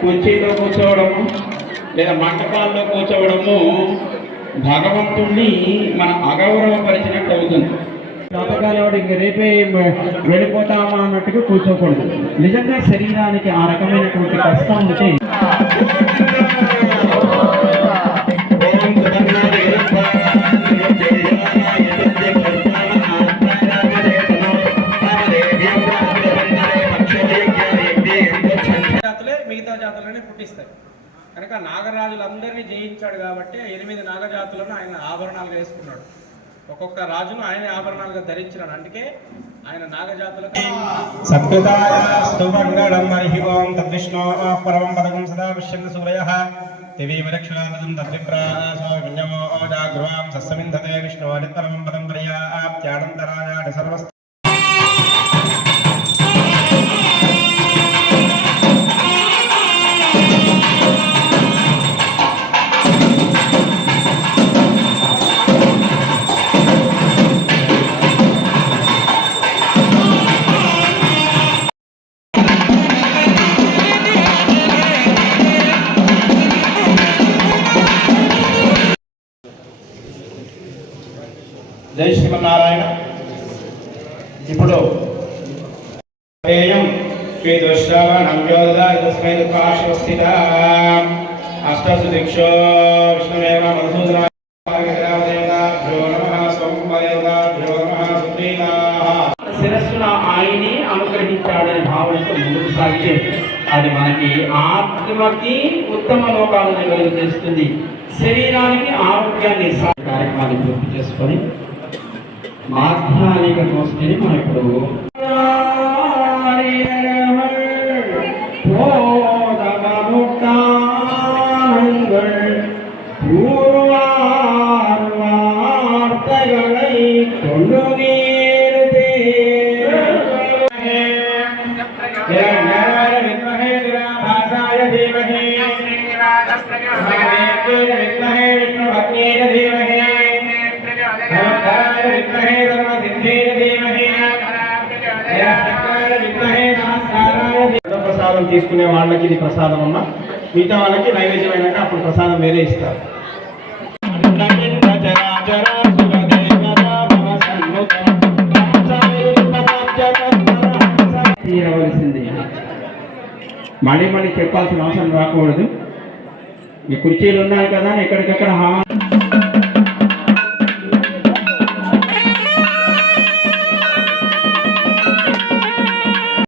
కుర్చీలో కూర్చోవడము లేదా మంటపాల్లో కూర్చోవడము భగవంతుణ్ణి మన అగౌరవపరిచినట్టు అవుతుంది. జాతకాలు ఇంక రేపే వెళ్ళిపోతామా అన్నట్టుగా కూర్చోకూడదు. నిజంగా శరీరానికి ఆ రకమైనటువంటి కష్టం ఉంటే జాతులే మిగతా జాతులనే పుట్టిస్తాయి కనుక నాగరాజులందరినీ జయించాడు కాబట్టి ఎనిమిది నాగజాతులను ఆయన ఆభరణాలుగా వేసుకున్నాడు. ఒక్కొక్క రాజును ఆయన ఆభరణాలుగా ధరించినాడు. అందుకే ఆయన నాగజాతులకు సత్కృతాయాస్తు తద్విష్ణో పరమం పదకం సదా పశ్యంత సూరయః. దివీమరక్షణాపదం తద్విప్రాసో విඤ్ఞమో సస్సమింధతే పదం పర్యాప్త్యానంతరాయాటి సర్వస్ జై శ్రీమన్నారాయణ. ఇప్పుడు ేయం శ్రీదుశ్రవణంయోదస్మై దుఃఖాశ్వస్థిత అష్టసు దిక్షో విష్ణుమేవ మధుసూదనాభ్యో నమ స్వంభదేవతాభ్యో నమ సుప్రీతాః శిరస్సున ఆయనే అనుగ్రహించాడనే భావనతో ముందుకు సాగితే అది మనకి ఆత్మకి ఉత్తమ లోకాలను వెలుగుతీస్తుంది శరీరానికి ఆరోగ్యాన్ని ఇస్తా- కార్యక్రమాన్ని పూర్తి చేసుకొని మాధ్యానిక గోష్ఠిని మనం ఇప్పుడు பூர்வார்வார்த்தைகளை கொண்டு ప్రసాదం తీసుకునే వాళ్ళకి ఇది ప్రసాదం అమ్మ. మిగతా వాళ్ళకి నైవేద్యం అయినాక అప్పుడు ప్రసాదం వేరే ఇస్తారు. తీరవలసింది. మళ్ళీ మళ్ళీ చెప్పాల్సిన అవసరం రాకూడదు. ఈ కుర్చీలు ఉన్నాయి కదా ఎక్కడికక్కడ హా